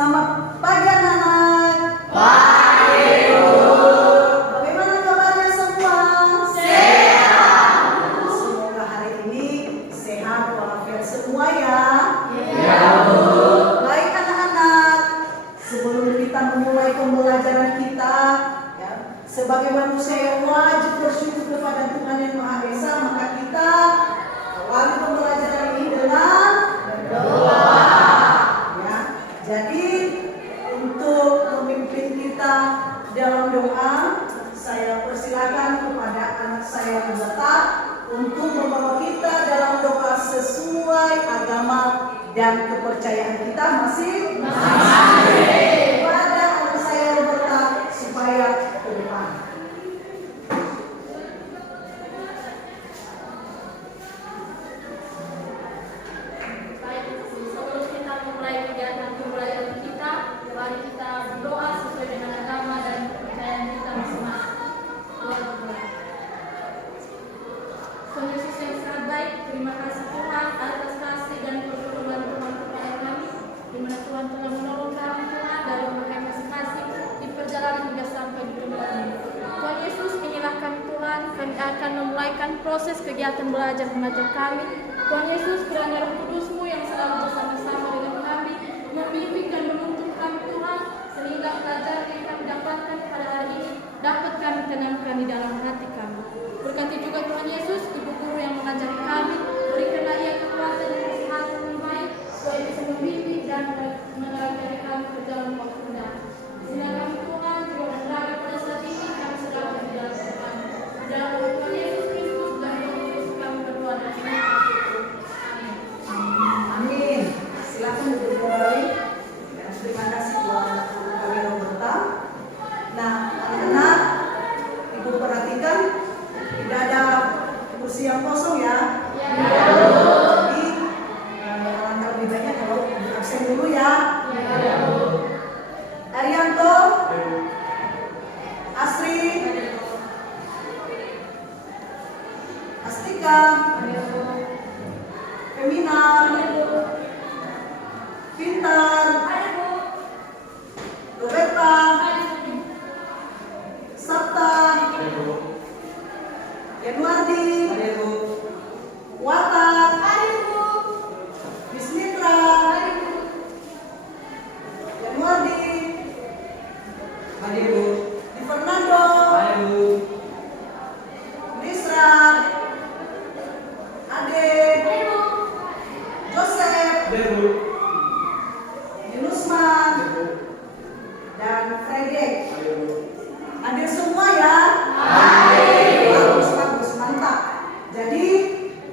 Selamat pagi anak-anak. Pagi, Bu. Bagaimana kabarnya semua? Sehat. Semoga hari ini sehat walafiat semua ya. Ya, Bu. Baik anak-anak, sebelum kita memulai pembelajaran kita, ya, sebagai manusia yang wajib bersyukur kepada Tuhan Yang Maha Esa, maka kita awali pembelajaran ini dengan Doa. ya. Jadi untuk memimpin kita dalam doa, saya persilakan kepada anak saya Renata untuk membawa kita dalam doa sesuai agama dan kepercayaan kita masing-masing. Kepada anak saya Renata supaya ke depan. Sebelum kita memulai kegiatan pembelajaran kita, mari kita berdoa sesuai dengan agama dan kepercayaan kita masing-masing. Tuhan Yesus yang sangat baik, terima kasih Tuhan atas kasih dan pertolongan Tuhan kepada kami, di mana Tuhan telah menolong kami Tuhan dari berbagai masing-masing di perjalanan hingga sampai di tempat ini. Tuhan Yesus, inilah kami Tuhan, kami akan memulaikan proses kegiatan belajar mengajar kami. Tuhan Yesus, kiranya Roh Kudus-Mu yang selalu bersama-sama dengan kami, membimbing dan menuntun kami Tuhan, sehingga pelajaran yang kami dapatkan pada hari ini dapat kami tanamkan di dalam hati kami. Berkati juga Tuhan Yesus, ibu guru yang mengajari kami, berikanlah ia kekuatan dan kesehatan yang baik, supaya bisa membimbing dan mengajari kami ke dalam waktu mendatang. Sehingga kami Tuhan, jiwa dan raga pada saat ini kami serahkan di dalam Tuhan. Di dalam Tuhan Yesus Kristus dan Roh Kudus kami berdoa dan bersyukur. Amin. Amin. Silakan duduk kembali. Ya, terima kasih buat kami Roberta. Nah, anak-anak, ibu perhatikan tidak ada kursi yang kosong ya. Jadi alangkah lebih baiknya kalau absen dulu ya. Arianto, Asri, Astika, Femina, Pintar, Roberta, Sabta, Yanuardi, Wata, Bismitra, Yanuardi, Di Fernando, Lisra, Ade, Joseph, Yunusman, dan Fredrik. Hadir semua ya? Bagus, mantap. Jadi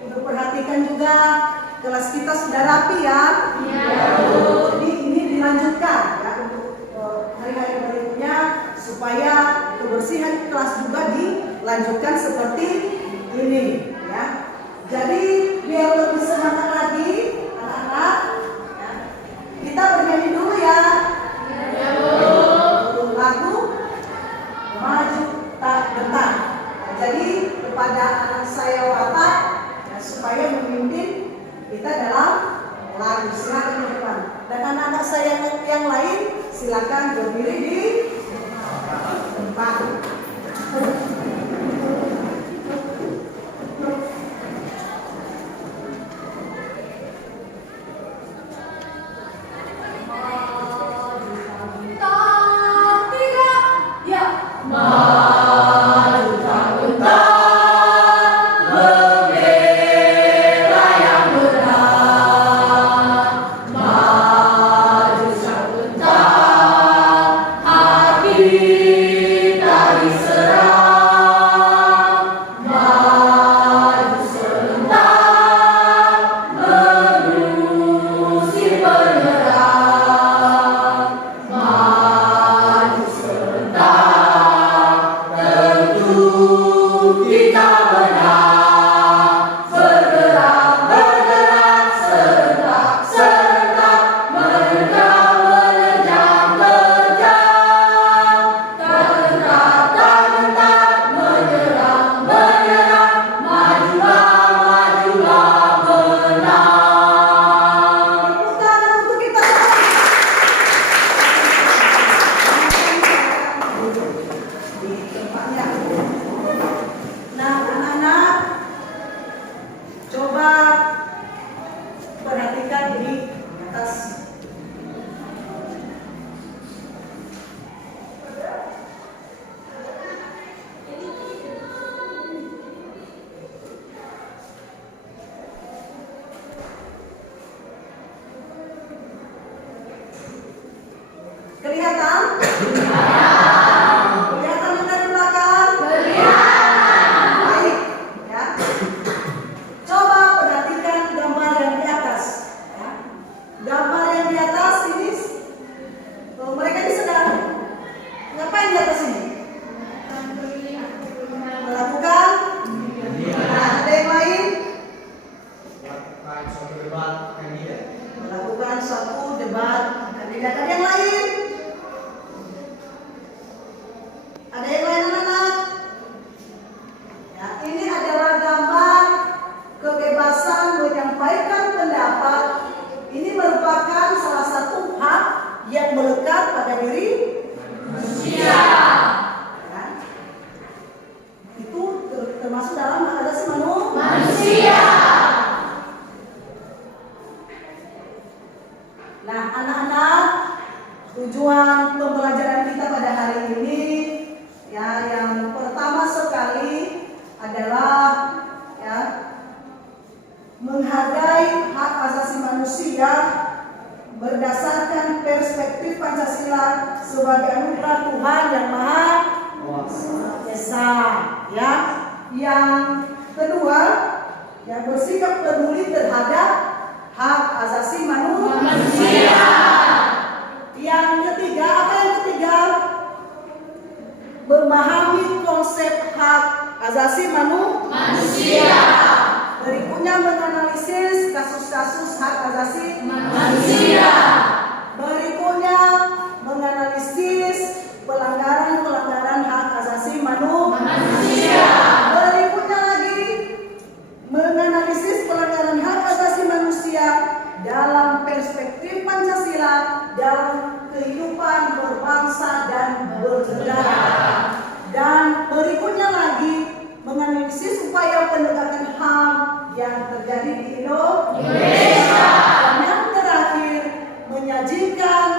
ibu perhatikan juga kelas kita sudah rapi ya? Jadi ini dilanjutkan ya untuk hari-hari berikutnya supaya kebersihan kelas juga dilanjutkan seperti ini ya. Jadi biar lebih semangat lagi anak-anak ya, kita bernyanyi dulu ya. Lagu Maju Tak Gentar. Jadi kepada anak saya Wata ya, supaya memimpin kita dalam lagu, silakan ke depan. Dan anak-anak saya yang lain silakan berdiri di tempat. sekali adalah ya, menghargai hak asasi manusia berdasarkan perspektif Pancasila sebagai anugerah Tuhan yang Maha Esa. Ya, yang kedua, yang bersikap peduli terhadap hak asasi manusia. Yang ketiga, apa yang ketiga? Memahami konsep hak asasi manusia. Berikutnya menganalisis kasus-kasus hak asasi manusia. Berikutnya menganalisis pelanggaran-pelanggaran hak asasi manusia. Berikutnya lagi menganalisis pelanggaran hak asasi manusia dalam perspektif Pancasila dalam kehidupan berbangsa dan bernegara. Dan berikutnya lagi menganalisis upaya penegakan HAM yang terjadi di Indonesia. Dan yang terakhir menyajikan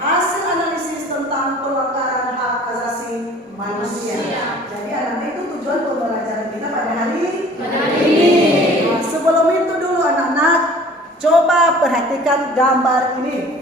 hasil analisis tentang pelanggaran hak asasi manusia. Jadi anak-anak itu tujuan pembelajaran kita pada hari ini. Nah, sebelum itu dulu anak-anak, coba perhatikan gambar ini.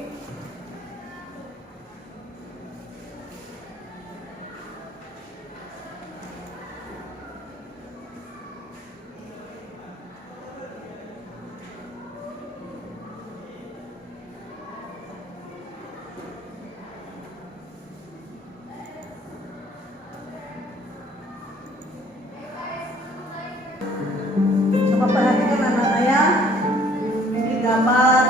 Coba perhatikan anak-anak ya. Ini gambar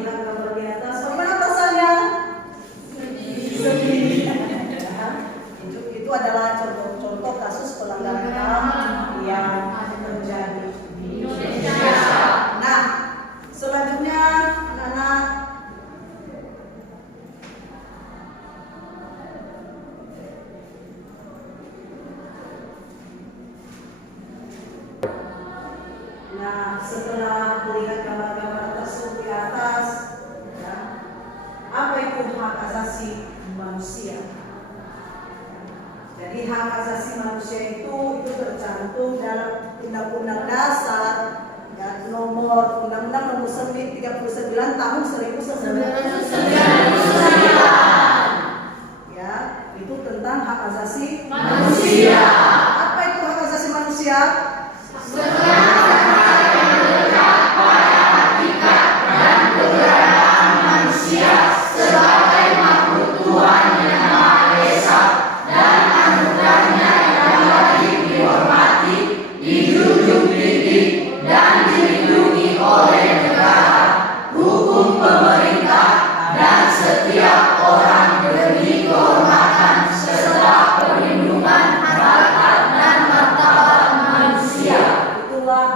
melihat gambar di atas, bagaimana perasaannya? Sedih. Itu adalah contoh-contoh kasus pelanggaran HAM yang terjadi di Indonesia. Nah, selanjutnya anak-anak, nah setelah melihat gambar-gambar tersebut di atas, ya, apa itu hak asasi manusia? Jadi hak asasi manusia itu tercantum dalam Undang-Undang Dasar ya, nomor Undang-Undang nomor 39 tahun 1999. Ya, itu tentang hak asasi manusia. Apa itu hak asasi manusia?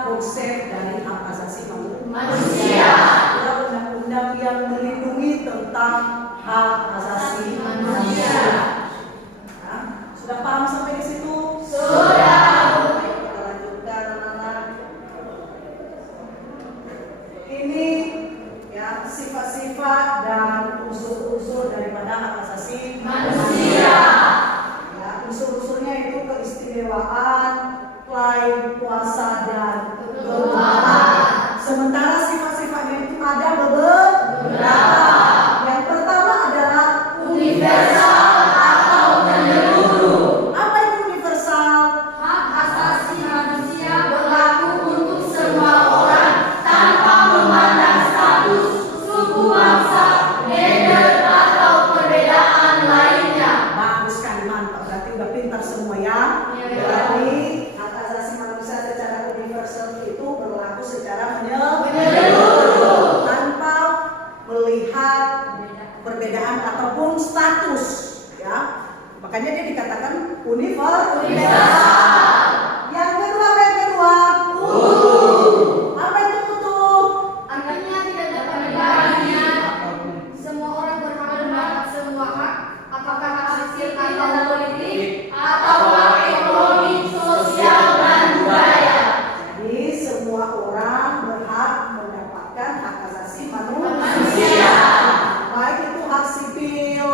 Konsep dari hak asasi manusia. Adalah undang-undang yang melindungi tentang hak asasi manusia. Nah, sudah paham sampai di situ? Sudah. Kita lanjutkan anak-anak. Ini ya sifat-sifat dan unsur-unsur daripada hak asasi manusia. Ya, unsur-unsurnya itu keistimewaan, klaim, kuasa, dan keutamaan. Sementara sifat-sifatnya itu ada beberapa. Yang pertama adalah universal atau menyeluruh. Apa itu universal? Hak asasi manusia berlaku untuk semua orang tanpa memandang status, suku, bangsa, gender, atau perbedaan lainnya. Bagus sekali, mantap. Berarti udah pintar semua ya. Berarti hak asasi manusia secara universal itu berlaku secara menyeluruh tanpa melihat perbedaan ataupun status, ya. Makanya dia dikatakan universal. Yang kedua, apa yang kedua? Apa itu utuh? Artinya tidak dapat dibandingnya. Semua orang berhak mendapat semua hak, apakah hak sipil atau politik, atau hak ekonomi, sosial, dan budaya. Jadi semua orang berhak mendapatkan hak asasi manusia. Baik itu hak sipil,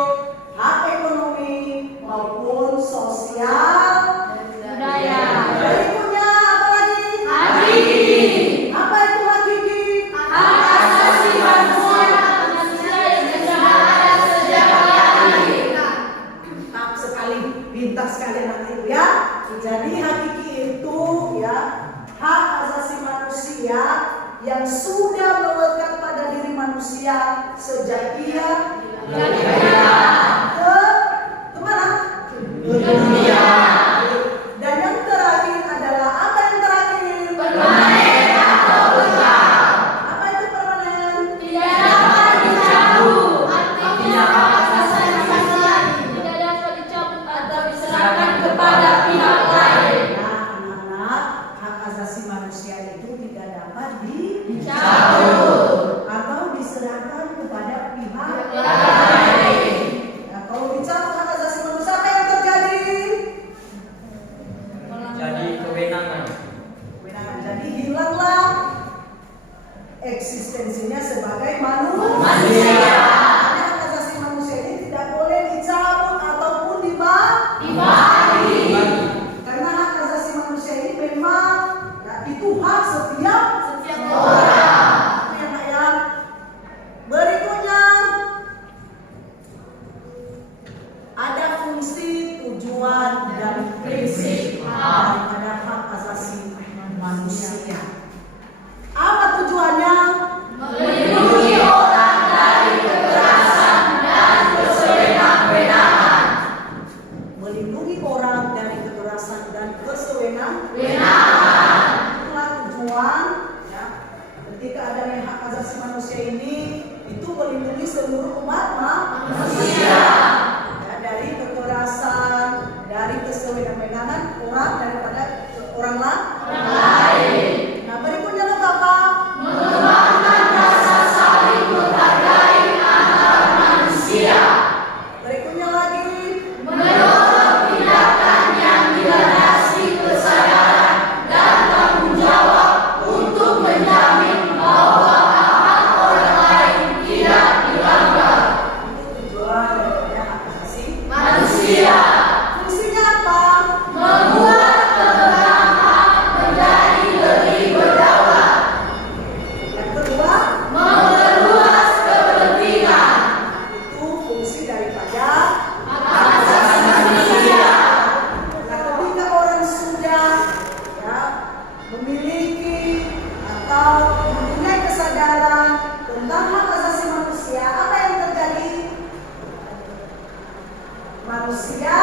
hak ekonomi, maupun sosial dan budaya. Berikutnya apa lagi? Hakiki. Apa itu hakiki? Hak asasi manusia yang sudah ada sejak lahir. Mantap sekali, pintar sekali anak ibu ya. Jadi hakiki itu ya hak asasi manusia yang sudah melekat pada diri manusia sejak ia kemana? Ke dunia. Dan yang terakhir adalah apa yang terakhir? Permanen atau kekal. Apa itu permanen? Tidak dapat dicabut. Artinya hak asasi manusia tidak dapat dicabut atau diserahkan kepada pihak lain. Nah, anak-anak, hak asasi manusia itu tidak dapat Dicabut atau diserahkan kepada pihak lain. Nah, kalau dicabut hak asasi manusia, apa yang terjadi? Jadi kewenangan. Jadi hilanglah eksistensinya sebagai Manusia. Karena hak asasi manusia ini tidak boleh dicabut ataupun Dibagi. Karena hak asasi manusia ini memang ya, itu hak setiap orang. Itu ya, Pak, ya. Berikutnya ada fungsi, tujuan, dan prinsip daripada hak asasi manusia. Apa tujuannya? Melindungi orang dari seluruh umat manusia. Ya, dari kekerasan, dari kesewenang-wenangan orang daripada orang lain. Nah, berikutnya loh Bapak. Mengembangkan rasa saling menghargai antar manusia. Berikutnya lagi. Mendorong tindakan yang dilandasi kesadaran dan tanggung jawab untuk menjamin bahwa hak orang lain tidak dilanggar. Itu tujuan daripada hak asasi Manusia fungsinya apa? membuat pemegang hak menjadi lebih berdaulat, Yang kedua, memperluas kepentingan itu fungsi daripada hak asasi manusia. nah, ketika orang sudah ya memiliki atau mempunyai kesadaran tentang hak asasi manusia, apa yang terjadi? Manusia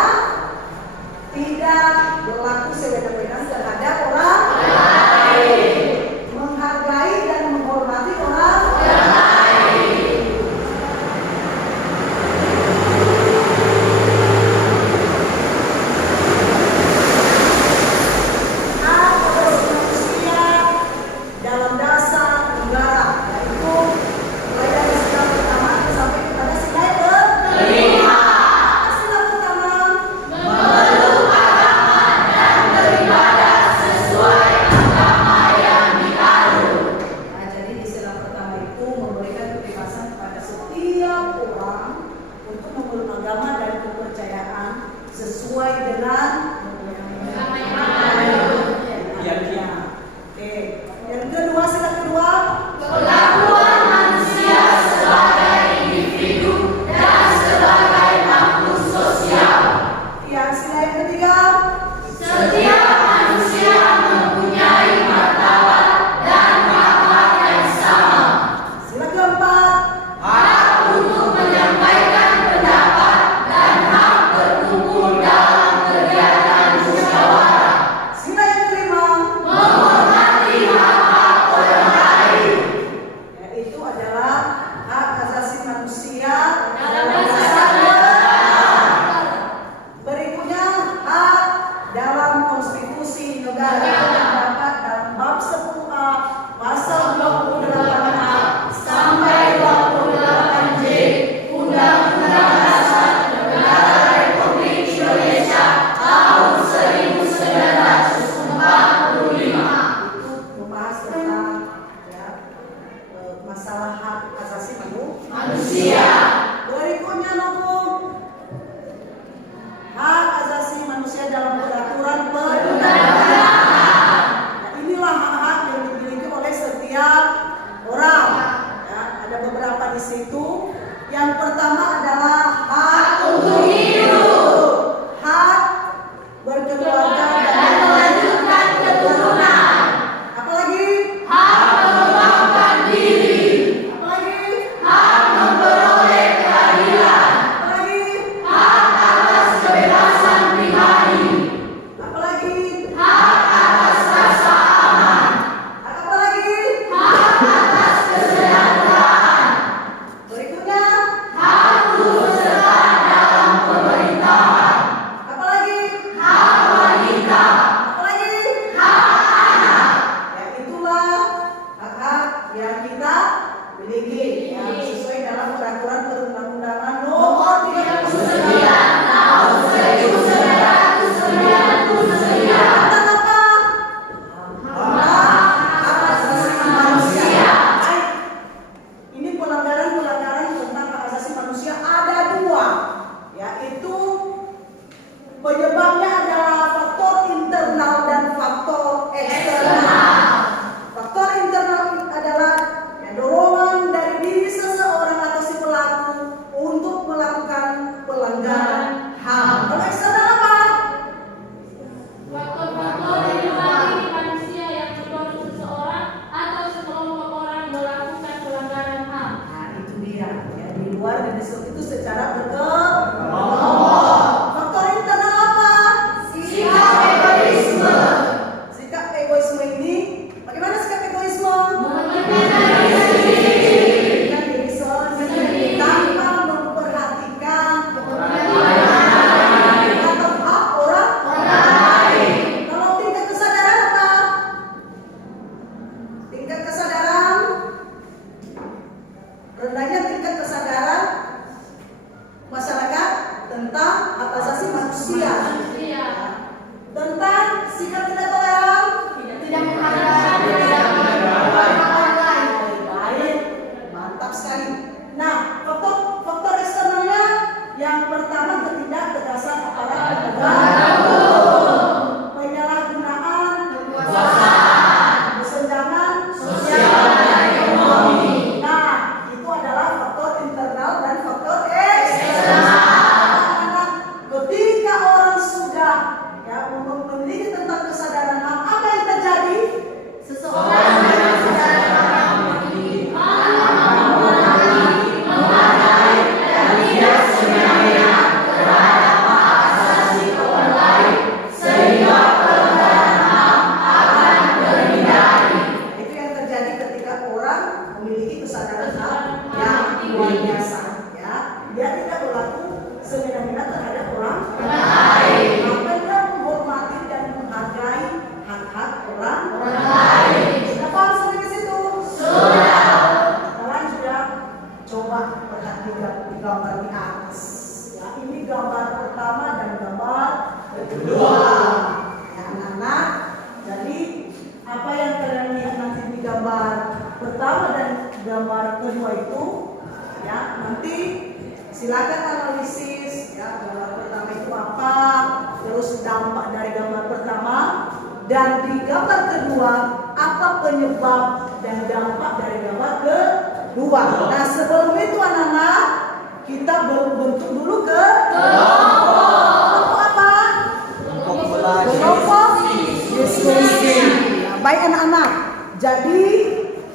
tidak berlaku sewenang-wenang terhadap orang lain, menghargai dan menghormati orang lain. Hak asasi manusia dalam dasar negara, yaitu mulai dari sila pertama sampai kepada sila kelima. Sila pertama, Memeluk agama dan beribadah sesuai agama yang dianut. nah, jadi di sila pertama itu memberikan kebebasan kepada setiap orang untuk memeluk agama dan kepercayaan sesuai dengan Oke. Yang kedua, sila kedua, Pengakuan manusia sebagai individu dan sebagai makhluk sosial. yang sila yang ketiga, Setiap manusia mempunyai martabat dan hak yang sama. sila keempat, Hak untuk menyampaikan pendapat dan hak berkumpul dalam kegiatan musyawarah. sila yang kelima, Menghormati hak-hak orang lain. yaitu adalah hak asasi manusia Dalam dasar negara. Berikutnya hak dalam konstitusi negara terdapat dalam bab 10A pasal 28A Sampai 28J Undang-Undang Dasar Negara Republik Indonesia tahun 1945. itu membahas tentang ya, masalah hak asasi Manusia Berikutnya hukum hak asasi manusia dalam peraturan perundang-undangan. Nah, inilah hak-hak yang dimiliki oleh setiap orang. Ya, ada beberapa di situ. Yang pertama adalah hak untuk hidup, hak berkeluarga dan melanjutkan keturunan, apalagi hak mengembangkan diri, apalagi hak memperoleh keadilan, apalagi hak atas kebebasan pribadi, apalagi hak atas rasa aman, apalagi hak atas kesejahteraan, berikutnya hak turut serta dalam pemerintahan, apalagi hak wanita, apalagi hak anak. ya itulah hak-hak yang kita miliki yang sesuai dalam peraturan perundang-undangan nomor 39 tahun 1999 tentang apa? Hak asasi manusia. Baik. Ini pelanggaran-pelanggaran tentang hak asasi manusia ada dua, yaitu penyebabnya adalah faktor internal dan faktor eksternal. Faktor internal adalah ya, dorongan dari diri seseorang atau si pelaku untuk melakukan pelanggaran HAM. Kalau eksternal apa? Faktor-faktor dari diri manusia yang mendorong seseorang atau sekelompok orang melakukan pelanggaran HAM. Nah itu dia. Ya, di luar dan itu secara berkelompok. Faktor internal apa? sikap egoisme, Sikap egoisme ini, bagaimana sikap egoisme? mementingkan diri sendiri, Mementingkan diri sendiri. luar biasa ya. Dia tidak berlaku semena-mena terhadap orang lain. maka dia menghormati dan menghargai hak-hak orang lain. Sudah paham sampai ke situ? Sudah. Kalian sudah coba perhatikan di gambar di atas ya. Ini gambar pertama dan gambar kedua ya anak-anak. Jadi apa yang kalian lihat nanti di gambar pertama dan gambar kedua itu ya, nanti silakan analisis ya, gambar pertama itu apa, terus dampak dari gambar pertama, dan di gambar kedua apa penyebab dan dampak dari gambar kedua. Nah sebelum itu anak-anak, kita bentuk dulu ke kelompok apa? Kelompok diskusi. Nah, baik anak-anak, jadi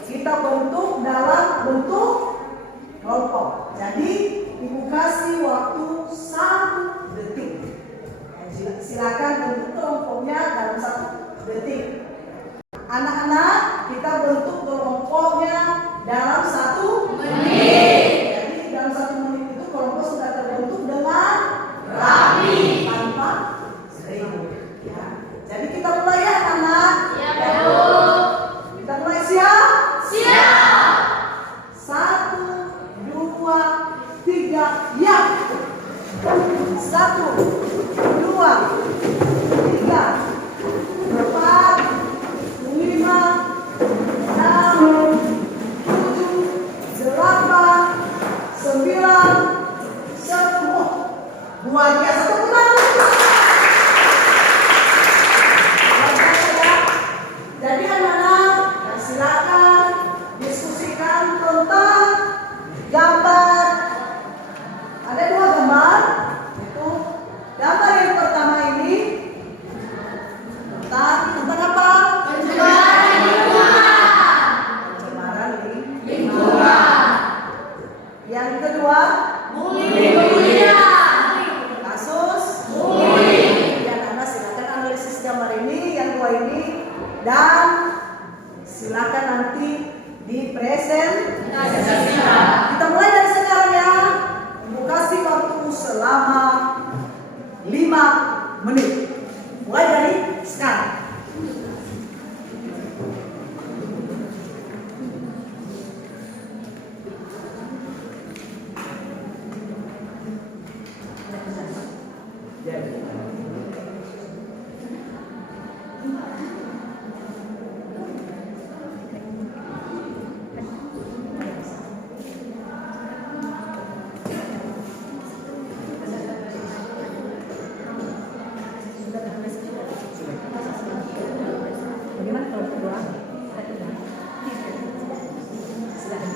kita bentuk dalam bentuk kelompok. Jadi ibu kasih waktu 1 detik. Silakan bentuk kelompoknya dalam 1 detik. Anak-anak, kita bentuk kelompoknya dalam 1 menit. Jadi dalam 1 menit itu kelompok sudah terbentuk dengan rapi tanpa sering. Ya. Jadi kita mulai ya anak-anak. Ya, Bu. Kita mulai siap? Siap. 1, 2, 3, ya. 1, 2, 3, 4, 5, 6, 7, 8, 9, 10. Luar biasa, tepuk tangan. Luar biasa ya. Jadi anak-anak, silakan diskusikan tentang gambar. Ada 2 gambar. Itu gambar yang pertama ini tentang apa? Pencemaran lingkungan. Pencemaran Lingkungan. Yang kedua, Bullying. kasus Bullying. dan anak silakan analisis gambar ini, yang 2 ini, dan silakan nanti dipresentasikan. Kita mulai dari sekarang ya. Ibu kasih waktu selama 5 menit. Mulai dari sekarang. Bagaimana kalau kedua? Silakan.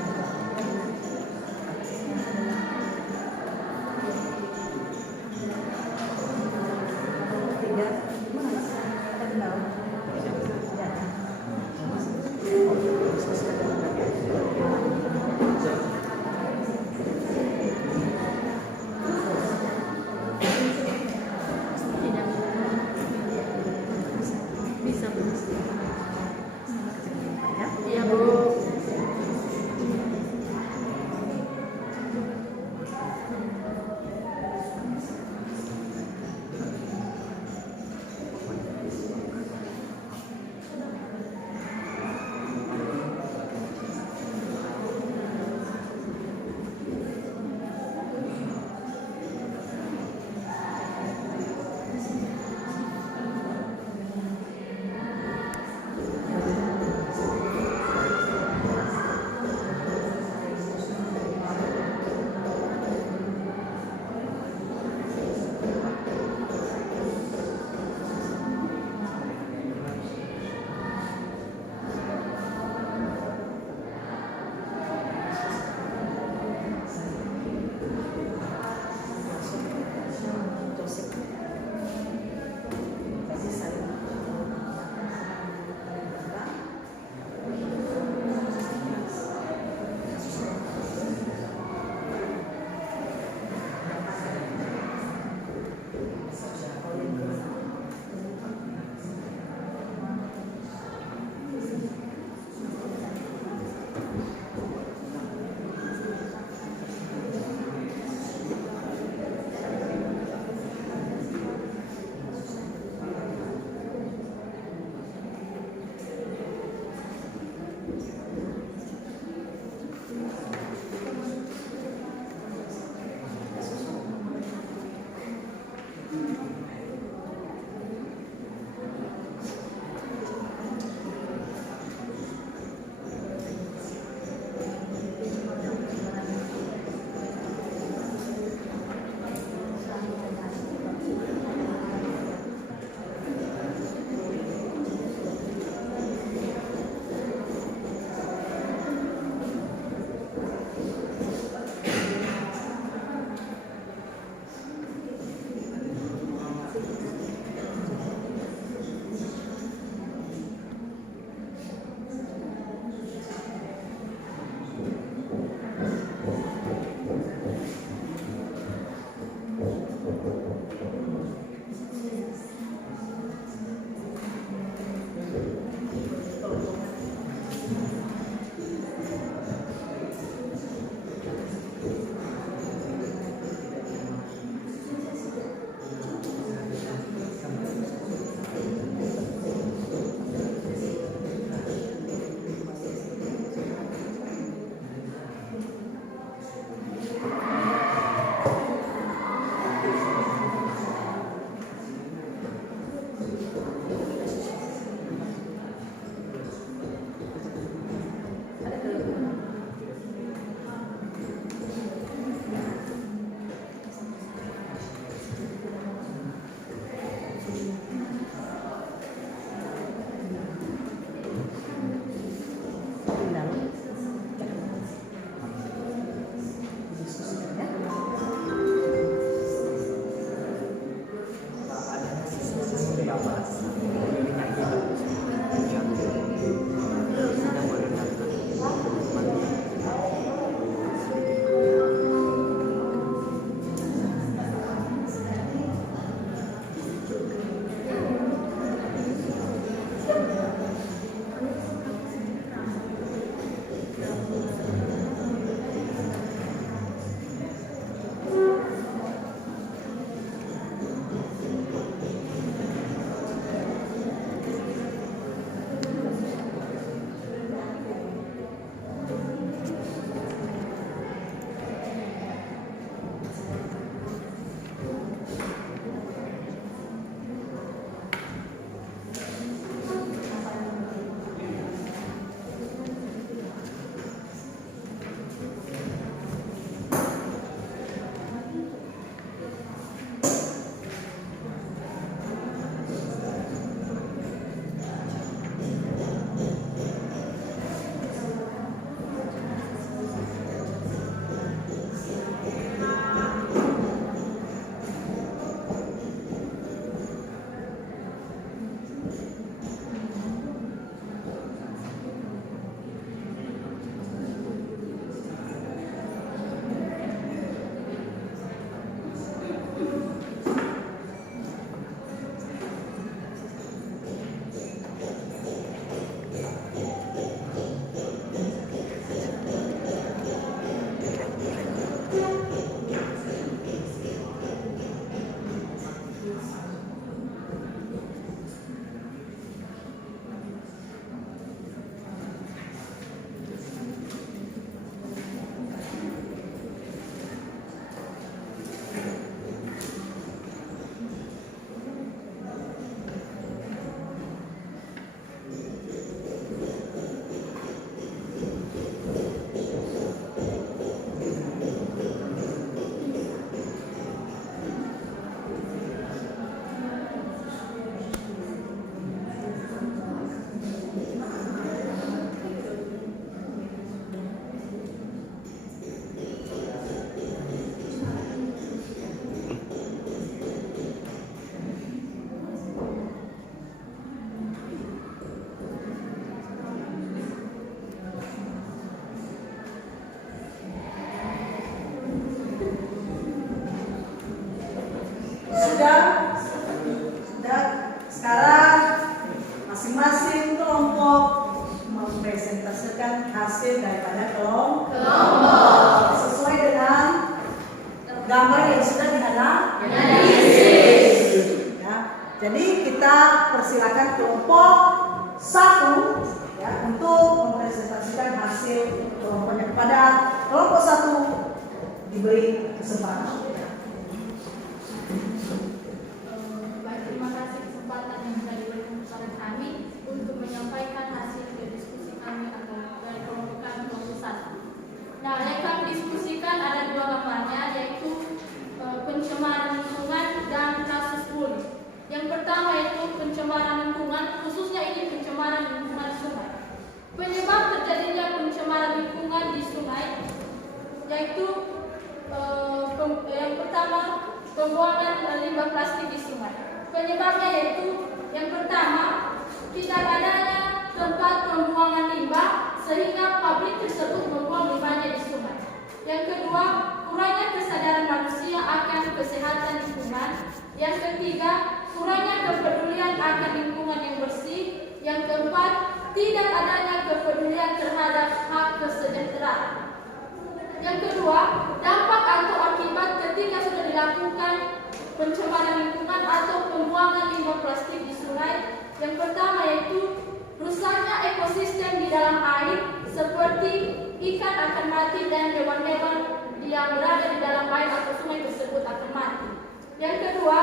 sudah di dalam ya. Jadi kita persilakan kelompok 1 ya untuk mempresentasikan hasil kelompoknya. Kepada kelompok 1 diberi kesempatan. Baik, terima kasih kesempatan yang sudah diberikan kepada kami untuk menyampaikan hasil diskusi kami atau dari kelompok kami kelompok 1. Nah, yang kami diskusikan ada 2 gambarnya, yaitu pencemaran lingkungan dan kasus bullying. Yang pertama yaitu pencemaran lingkungan, khususnya ini pencemaran lingkungan sungai. Penyebab terjadinya pencemaran lingkungan di sungai yaitu yang pertama pembuangan limbah plastik di sungai. Penyebabnya yaitu yang pertama tidak adanya tempat pembuangan limbah sehingga pabrik tersebut membuang limbahnya di sungai. Yang kedua, kurangnya kesadaran manusia akan kesehatan lingkungan. Yang ketiga, kurangnya kepedulian akan lingkungan yang bersih. Yang keempat, tidak adanya kepedulian terhadap hak kesejahteraan. Yang kedua, dampak atau akibat ketika sudah dilakukan pencemaran lingkungan atau pembuangan limbah plastik di sungai. Yang pertama yaitu rusaknya ekosistem di dalam air, seperti ikan akan mati dan hewan-hewan yang berada di dalam air atau sungai tersebut akan mati. Yang kedua,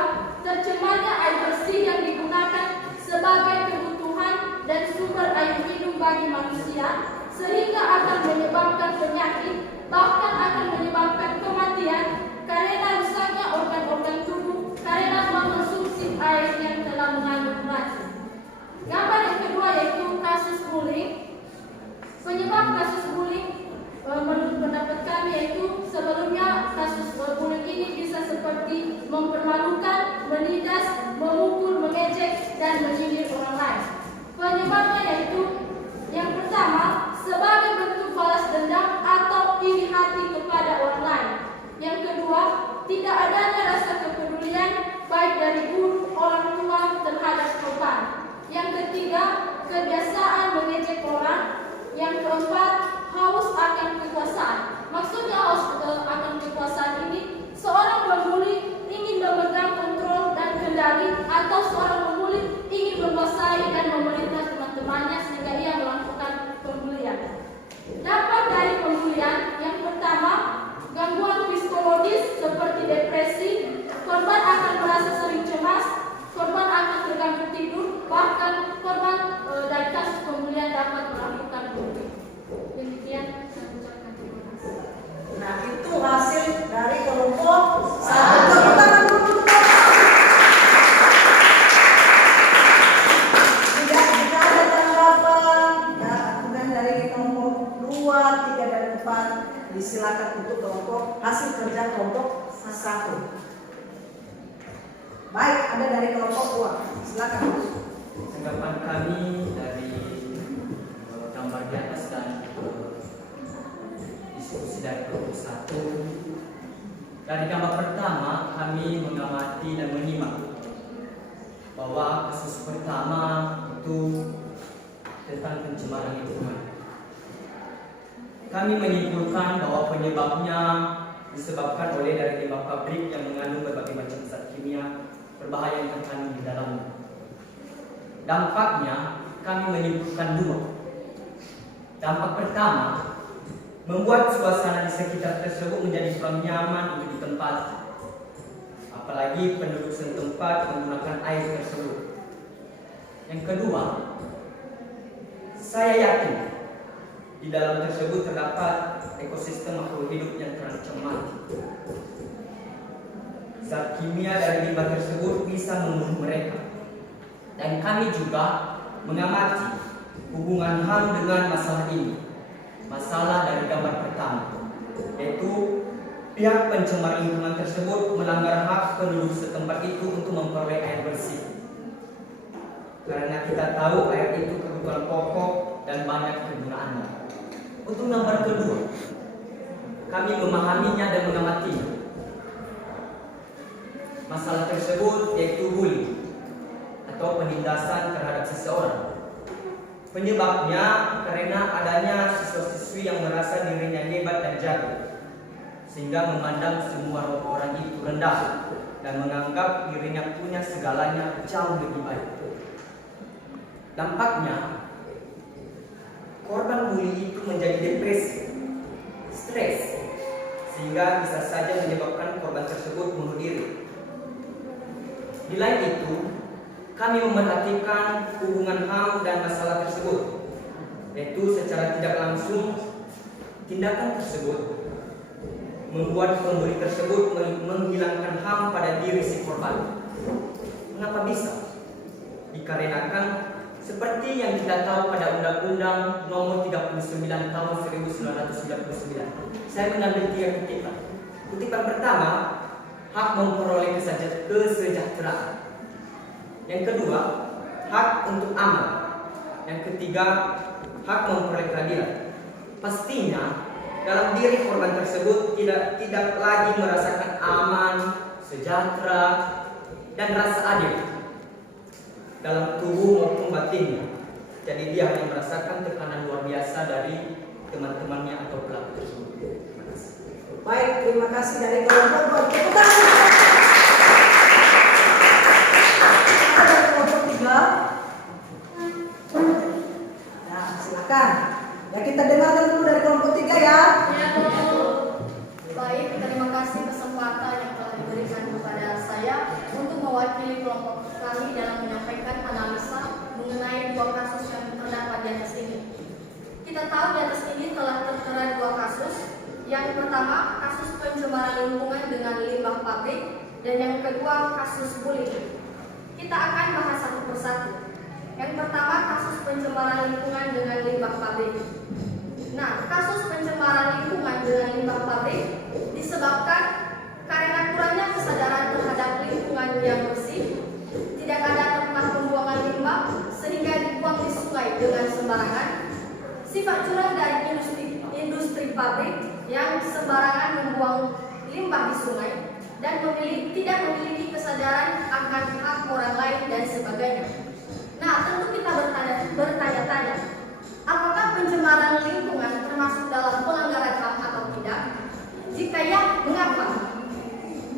tercemarnya air bersih yang digunakan sebagai kebutuhan dan sumber air minum bagi manusia, sehingga akan menyebabkan penyakit, bahkan akan menyebabkan kematian karena rusaknya organ-organ tubuh karena mengonsumsi air yang telah mengandung racun. Gambar yang kedua yaitu kasus bullying. Penyebab kasus bullying menurut pendapat kami yaitu sebelumnya kasus bullying ini bisa seperti mempermalukan, menindas, memukul, mengejek, dan menyindir orang lain. Penyebabnya yaitu yang pertama sebagai bentuk balas dendam atau iri hati kepada orang lain. Yang kedua, tidak adanya rasa kepedulian baik dari guru, orang tua terhadap korban. Yang ketiga, kebiasaan mengejek orang. Yang keempat, haus akan kekuasaan. Maksudnya haus akan kekuasaan ini, seorang pembuli ingin memegang kontrol dan kendali, atau seorang pembuli ingin menguasai dan memerintah teman-temannya sehingga ia melakukan pembulian. Dampak dari pembulian yang pertama, gangguan psikologis seperti depresi, korban akan merasa sering cemas, korban akan terganggu tidur, bahkan korban dari kasus pembulian dapat melakukan bullying. Demikian saya ucapkan terima kasih. Nah, itu hasil dari kelompok 1. Tepuk tangan dulu. Jika ada tanggapan, ya, kemudian dari kelompok 2, 3, dan 4 disilakan untuk kelompok hasil kerja kelompok 1. Baik, ada dari kelompok 2. Silakan. Tanggapan kami dari gambar di atas dan diskusi dari kelompok 1. Dari gambar pertama kami mengamati dan menyimak bahwa kasus pertama itu tentang pencemaran lingkungan. Kami menyimpulkan bahwa penyebabnya disebabkan oleh dari limbah pabrik yang mengandung berbagai macam zat kimia berbahaya yang terkandung di dalamnya. Dampaknya kami menyimpulkan 2. Dampak pertama, membuat suasana di sekitar tersebut menjadi kurang nyaman untuk ditempati. Apalagi penduduk setempat menggunakan air tersebut. Yang kedua, saya yakin di dalam tersebut terdapat ekosistem makhluk hidup yang terancam mati. Zat kimia dari limbah tersebut bisa membunuh mereka. Dan kami juga mengamati hubungan HAM dengan masalah ini. Masalah dari gambar pertama, yaitu pihak pencemar lingkungan tersebut melanggar hak penduduk setempat itu untuk memperoleh air bersih. Karena kita tahu air itu kebutuhan pokok dan banyak kegunaannya. Untuk gambar kedua, kami memahaminya dan mengamatinya. Masalah tersebut yaitu bullying atau penindasan terhadap seseorang. Penyebabnya karena adanya siswa-siswi yang merasa dirinya hebat dan jago, sehingga memandang semua orang itu rendah dan menganggap dirinya punya segalanya jauh lebih baik. Dampaknya, korban bully itu menjadi depresi, stres, sehingga bisa saja menyebabkan korban tersebut bunuh diri. Di lain itu, kami memerhatikan hubungan HAM dan masalah tersebut, yaitu secara tidak langsung tindakan tersebut membuat pemberi tersebut menghilangkan HAM pada diri si korban. Mengapa bisa? Dikarenakan seperti yang kita tahu pada Undang-Undang Nomor 39 Tahun 1999. Saya mengambil 3 kutipan. Kutipan pertama, hak memperoleh kesejahteraan. Yang kedua, hak untuk aman. Yang ketiga, hak memperoleh keadilan. Pastinya dalam diri korban tersebut tidak lagi merasakan aman, sejahtera, dan rasa adil dalam tubuh maupun batinnya. Jadi dia hanya merasakan tekanan luar biasa dari teman-temannya atau pelaku tersebut. Terima kasih. Baik, terima kasih dari kelompok 2. Tepuk tangan. Dari kelompok 3. Nah, silakan. Ya, kita dengarkan dulu dari kelompok 3 ya. Ya, Bu. Baik, terima kasih kesempatan yang telah diberikan kepada saya untuk mewakili kelompok kami dalam menyampaikan analisa mengenai 2 kasus yang terdapat di atas ini. Kita tahu di atas ini telah tertera 2 kasus. Yang pertama, kasus pencemaran lingkungan dengan limbah pabrik, dan yang kedua, kasus bullying. Kita akan bahas satu persatu. Yang pertama, kasus pencemaran lingkungan dengan limbah pabrik. Nah, kasus pencemaran lingkungan dengan limbah pabrik disebabkan karena kurangnya kesadaran terhadap lingkungan yang bersih, tidak ada tempat pembuangan limbah sehingga dibuang di sungai dengan sembarangan, sifat curang dari industri pabrik yang sembarangan membuang limbah di sungai, dan tidak memiliki kesadaran akan hak orang lain dan sebagainya. Nah, tentu kita bertanya-tanya, apakah pencemaran lingkungan termasuk dalam pelanggaran HAM atau tidak? Jika ya, mengapa?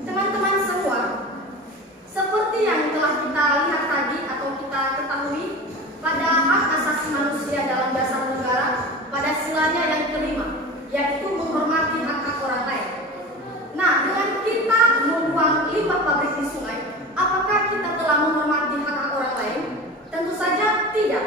Teman-teman semua, seperti yang telah kita lihat tadi atau kita ketahui pada hak asasi manusia dalam dasar negara, pada silanya yang kelima, yaitu menghormati hak-hak orang lain. Nah, dengan kita membuang limbah pabrik di sungai, apakah kita telah menghormati hak-hak orang lain? Tentu saja tidak.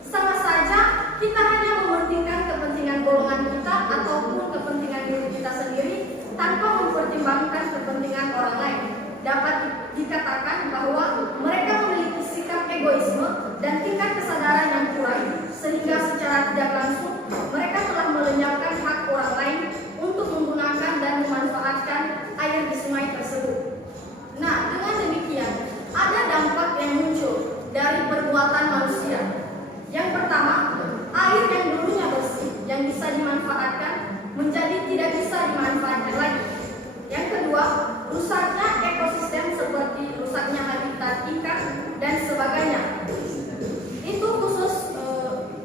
Sama saja kita hanya mementingkan kepentingan golongan kita ataupun kepentingan diri kita sendiri tanpa mempertimbangkan kepentingan orang lain. Dapat dikatakan bahwa mereka memiliki sikap egoisme dan tingkat kesadaran yang kurang, sehingga secara tidak langsung mereka telah melenyapkan hak orang lain untuk menggunakan dan memanfaatkan air di sungai tersebut. Nah, dengan demikian ada dampak yang muncul dari perbuatan manusia. Yang pertama, air yang dulunya bersih yang bisa dimanfaatkan menjadi tidak bisa dimanfaatkan lagi. Yang kedua, rusaknya ekosistem seperti rusaknya habitat ikan dan sebagainya. Itu khusus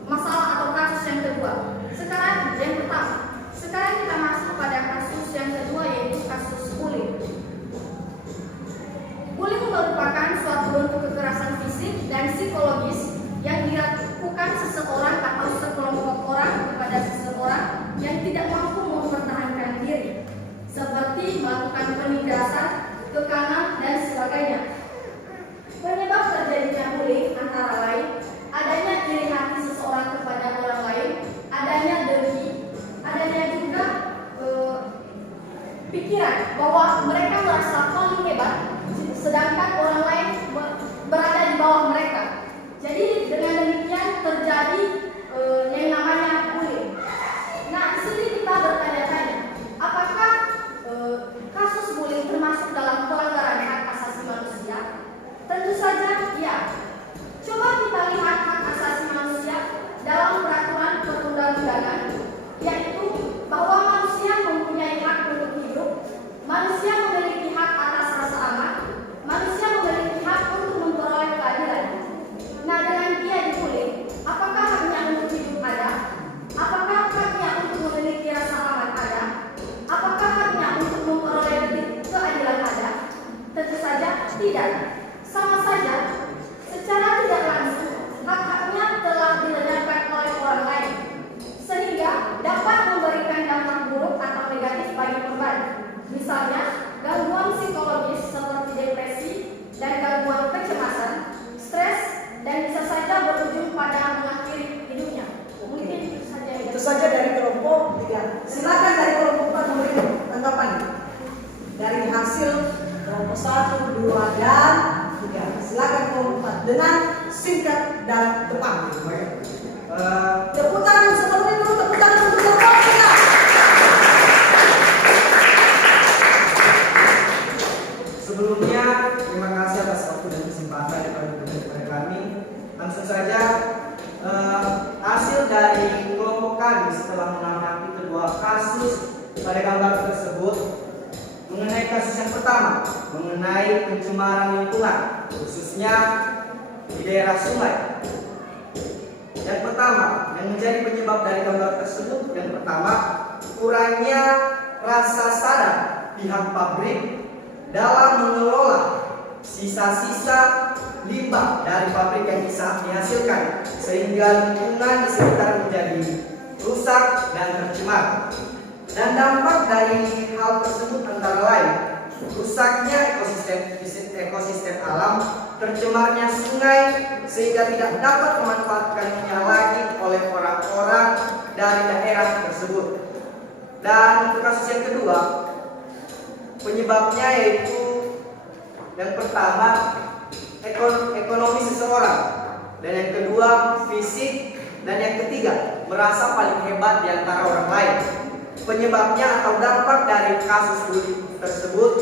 masalah atau kasus yang kedua. Sekarang yang pertama. Sekarang kita masuk pada kasus yang kedua, yaitu kasus bullying. Bullying merupakan suatu bentuk kekerasan fisik dan psikologis yang dilakukan seseorang atau sekelompok orang kepada seseorang yang tidak mampu mempertahankan diri, seperti melakukan penindasan, tekanan, dan sebagainya. Penyebab terjadinya bullying antara lain adanya iri hati seseorang kepada orang lain, adanya dengki, adanya juga pikiran bahwa mereka merasa paling hebat, sedangkan orang lain berada di bawah mereka. Jadi dengan demikian terjadi yang namanya bullying. Nah, di sini kita bertanya-tanya, apakah kasus bullying termasuk dalam pelanggaran hak asasi manusia? Tentu saja ya. Coba kita lihat hak asasi manusia dalam peraturan perundang-undangan, yaitu bahwa manusia mempunyai hak untuk hidup, manusia memiliki hak atas rasa aman, manusia memiliki hak untuk memperoleh keadilan. Nah, dengan dia dan gangguan kecemasan, stres, dan bisa saja berujung pada mengakhiri hidupnya. Mungkin itu saja. Itu saja dari kelompok 3. Silakan dari kelompok 4 memberi tanggapan dari hasil kelompok 1, 2, dan 3. Silakan kelompok 4 dengan singkat dan tepat. Tepuk tangan sebelumnya dulu, tepuk tangan untuk kelompok 3. Sebelumnya, terima kasih atas waktu dan kesempatan yang telah diberikan kepada kami. Langsung saja, hasil dari kelompok kami setelah mengamati kedua kasus pada gambar tersebut, mengenai kasus yang pertama, mengenai pencemaran lingkungan, khususnya di daerah sungai. Yang pertama, yang menjadi penyebab dari gambar tersebut, yang pertama, kurangnya rasa sadar pihak pabrik dalam mengelola sisa-sisa limbah dari pabrik yang bisa dihasilkan, sehingga lingkungan di sekitar menjadi rusak dan tercemar. Dan dampak dari hal tersebut antara lain rusaknya ekosistem alam, tercemarnya sungai sehingga tidak dapat memanfaatkannya lagi oleh orang-orang dari daerah tersebut. Dan untuk kasus yang kedua, penyebabnya yaitu yang pertama ekonomi seseorang, dan yang kedua fisik, dan yang ketiga merasa paling hebat di antara orang lain. Penyebabnya atau dampak dari kasus bullying tersebut,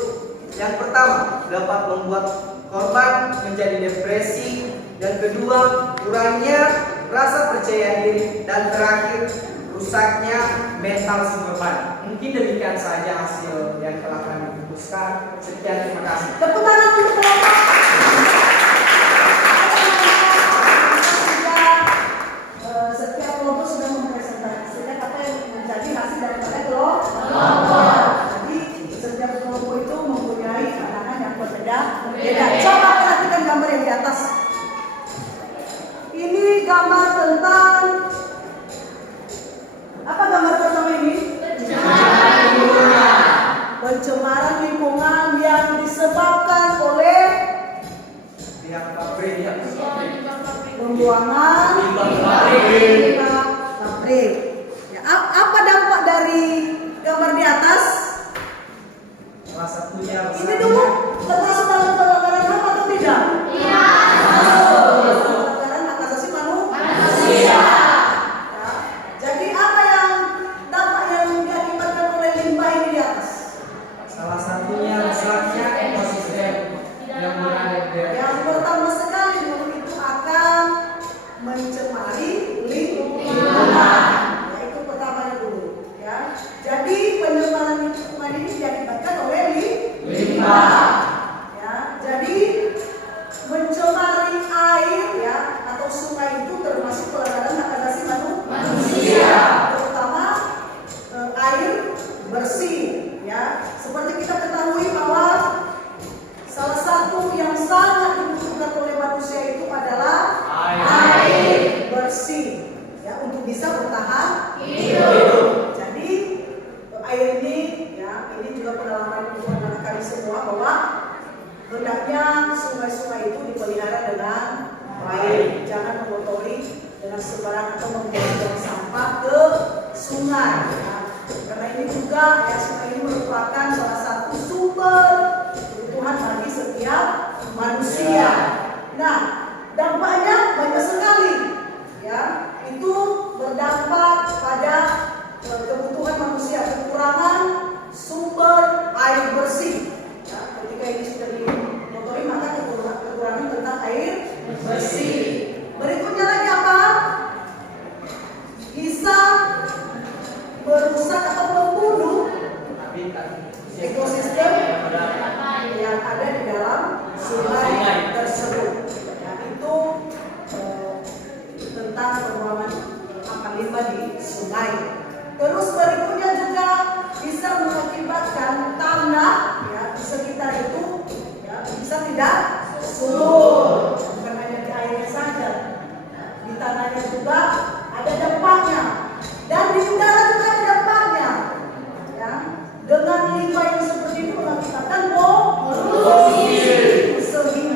yang pertama dapat membuat korban menjadi depresi, yang kedua kurangnya rasa percaya diri, dan terakhir rusaknya mental si korban. Mungkin demikian saja hasil yang telah kami putuskan. Sekian, terima kasih. Tepuk tangan untuk kelompok. Setiap kelompok sudah mempresentasikan apa yang menjadi hasil daripada kelompok. Jadi setiap kelompok itu mempunyai pandangan yang berbeda. Coba perhatikan gambar yang di atas. Ini gambar tentang apa gambar pertama ini? Pencemaran lingkungan yang disebabkan oleh Pihak pabrik, pembuangan limbah pabrik. Ya, apa dampak dari gambar di atas? salah satunya Ini dulu termasuk dalam pelanggaran HAM atau tidak? Iya. Pelanggaran hak asasi manusia. Ya. Jadi apa yang dampak yang diakibatkan oleh limbah ini di atas? salah satunya rusaknya ekosistem yang berada di daerah. Yang pertama sekali dulu itu akan mencemari lingkungan. Ya, itu pertamanya dulu. Ya. Jadi pencemaran lingkungan ini diakibatkan oleh limbah. Ya. Jadi mencemari air ya atau sungai itu termasuk pelanggaran hak asasi manusia. Terutama air bersih. Ya. Seperti kita ketahui bahwa salah satu yang sangat dibutuhkan oleh manusia itu adalah air bersih, ya, untuk bisa bertahan hidup. Jadi air ini, ya, ini juga pengalaman anak kami semua bahwa hendaknya sungai-sungai itu dipelihara dengan baik, jangan mengotori dengan sembarang atau membuang sampah ke sungai. Ya. Karena ini juga, ya, sungai ini merupakan salah satu sumber kebutuhan bagi setiap manusia. Nah, dampaknya banyak sekali, ya. Itu berdampak pada kebutuhan manusia, kekurangan sumber air bersih. Ya, ketika ini sudah dimotori, maka kekurangan tentang air bersih. Berikutnya lagi apa? Bisa merusak atau membunuh ekosistem yang ada di dalam sungai tersebut. Ya, itu tentang pembuangan akan limbah di sungai. Terus berikutnya juga bisa mengakibatkan tanah, ya, di sekitar itu, ya, bisa tidak subur. Bukan hanya di airnya saja, ya, di tanahnya juga ada dampaknya, dan di udara juga ada dampaknya. Ya. Dengan limbah yang seperti ini mengakibatkan polusi, sehingga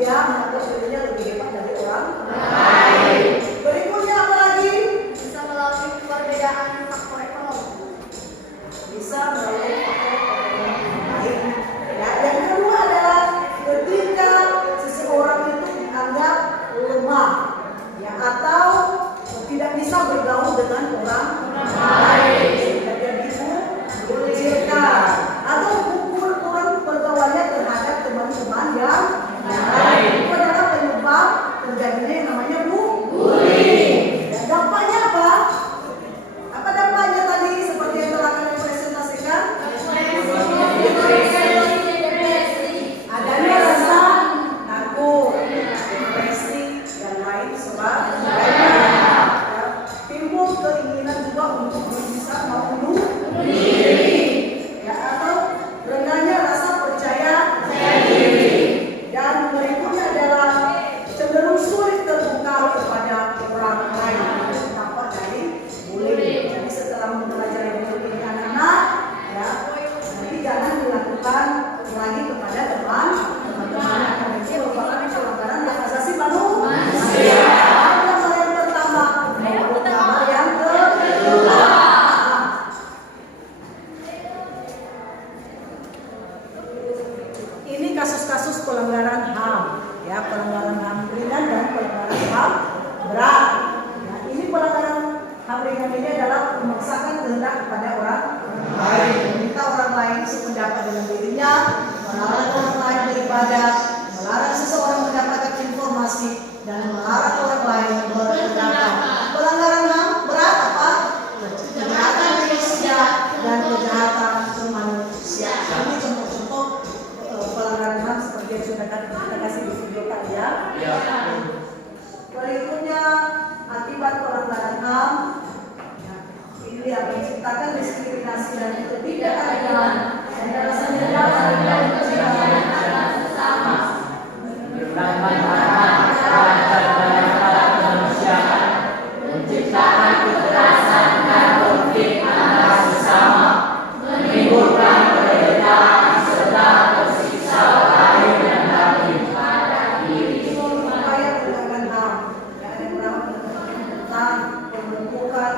dia menganggap dirinya lebih hebat dari orang lain. Berikutnya apa lagi? Bisa melalui perbedaan faktor ekonomi. Bisa melalui faktor ekonomi lain. Ya, yang kedua adalah ketika seseorang itu dianggap lemah, ya, atau tidak bisa bergaul dengan orang lain, sehingga dia dikucilkan atau pukul orang pergaulannya terhadap teman-teman yang lain. Itu adalah penyebab terjadinya yang namanya bullying. Dan dampaknya apa? Apa dampaknya tadi seperti yang telah kami presentasikan? Adanya rasa takut, depresi, dan lain sebagainya. Ya, timbul keinginan juga untuk bisa membunuh diri, ya, atau rendahnya rasa percaya diri. Dan berikutnya adalah cenderung sulit terbuka kepada orang lain. Itu dampak dari bullying. Jadi setelah mempelajari bullying anak-anak, ya, jadi jangan dilakukan lagi kepada teman-teman. Karena itu merupakan pelanggaran hak asasi manusia. Gambar yang pertama, gambar yang kedua. Ini kasus-kasus pelanggaran HAM, ya, pelanggaran HAM ringan dan pelanggaran HAM berat. Nah, ini pelanggaran HAM ringan ini adalah memaksakan kehendak kepada orang lain, meminta orang lain sependapat dengan dirinya, melarang orang lain beribadah, melarang seseorang mendapatkan informasi, dan melarang orang lain berpendapat. Pelanggaran HAM berat apa? Kejahatan manusia dan kejahatan kemanusiaan. Ini contoh-contoh pelanggaran HAM seperti yang sudah kita kasih di video tadi, ya. Berikutnya akibat pelanggaran HAM, ini yang menciptakan diskriminasi dan ketidakadilan dan rasa dendam dan kebencian antara sesama. Menciptakan kekerasan dan konflik antara sesama, menimbulkan penderitaan serta tersiksa lahir dan batin pada diri. Upaya penegakan HAM, yang pertama tentang pembentukan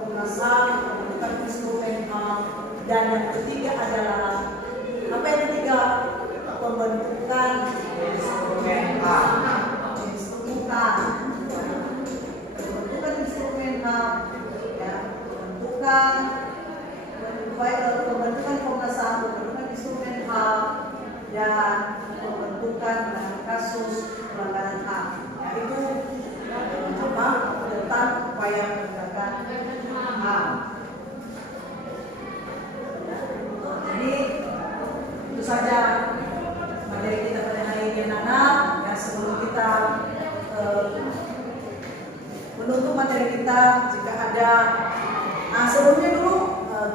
Komnas HAM, pembentukan instrumen HAM, dan yang ketiga adalah apa yang ketiga? Pembentukan instrumen HAM. Pembentukan instrumen HAM, ya, pembentukan Komnas HAM, pembentukan instrumen HAM, dan pembentukan kasus pelanggaran HAM. Yaitu apa? Tentang upaya penegakan HAM. Jadi itu saja materi kita pada hari ini, anak-anak. Ya, sebelum kita menutup materi kita, jika ada sebelumnya dulu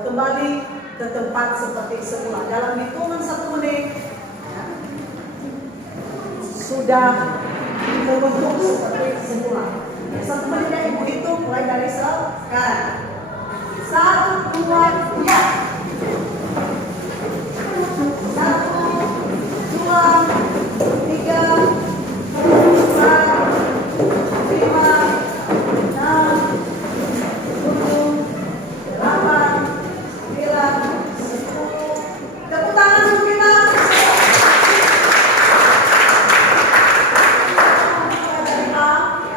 kembali ke tempat seperti semula. Dalam hitungan 1 menit, ya, sudah terbentuk seperti semula. 1 menitnya ibu hitung mulai dari sekarang. 1, 2, 3. 1, 2, 3, 4, 5, 6, 7, 8, 9, 10. Tepuk tangan untuk kita.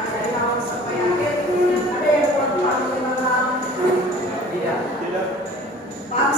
Dari awal sampai akhir. Ada yang kurang paham tentang HAM? Tidak. Paham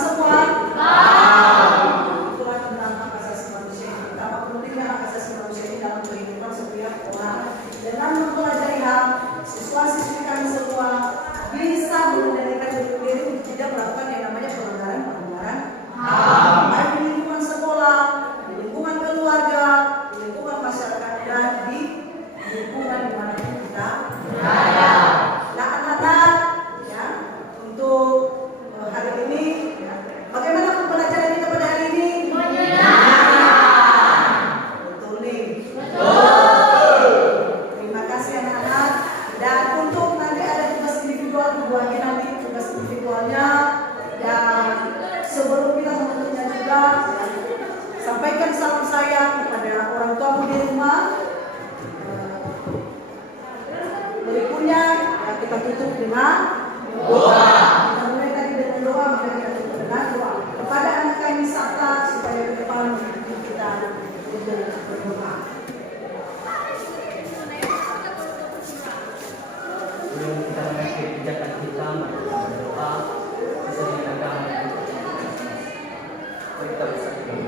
kita bersatu dalam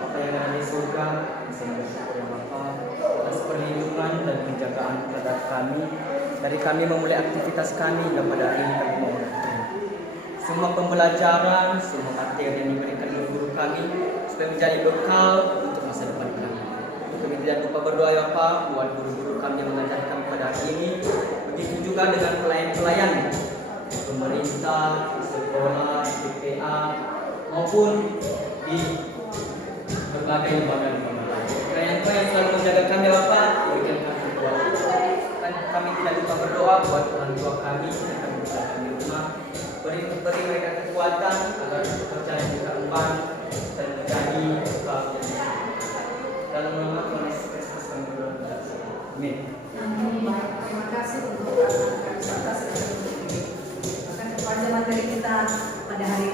Bapa yang ada di surga, kami bersyukur ya Bapa atas perlindungan dan penjagaan terhadap kami dari kami memulai aktivitas kami hingga pada hari ini kami mau berakhir. Semua pembelajaran, semua materi yang diberikan guru kami supaya menjadi bekal untuk masa depan kami. Kami tidak lupa berdoa ya Pak buat guru-guru kami yang mengajar kami pada hari ini. Begitu juga dengan pelayan-pelayan pemerintah, di sekolah, di PPA maupun di berbagai lembaga-lembaga lain. Pelayan-pelayan yang selalu menjaga kami ya Bapak, berikan kami kekuatan. Dan kami tidak lupa berdoa buat orang tua kami yang kami besarkan di rumah. Beri mereka kekuatan agar bekerja yang dikeremban dan menjadi bekal yang disediakan. Dalam nama Tuhan Yesus Kristus kami berdoa. Amin. Terima kasih untuk kata-kata serta ini. Akan kepanjangan dari kita pada hari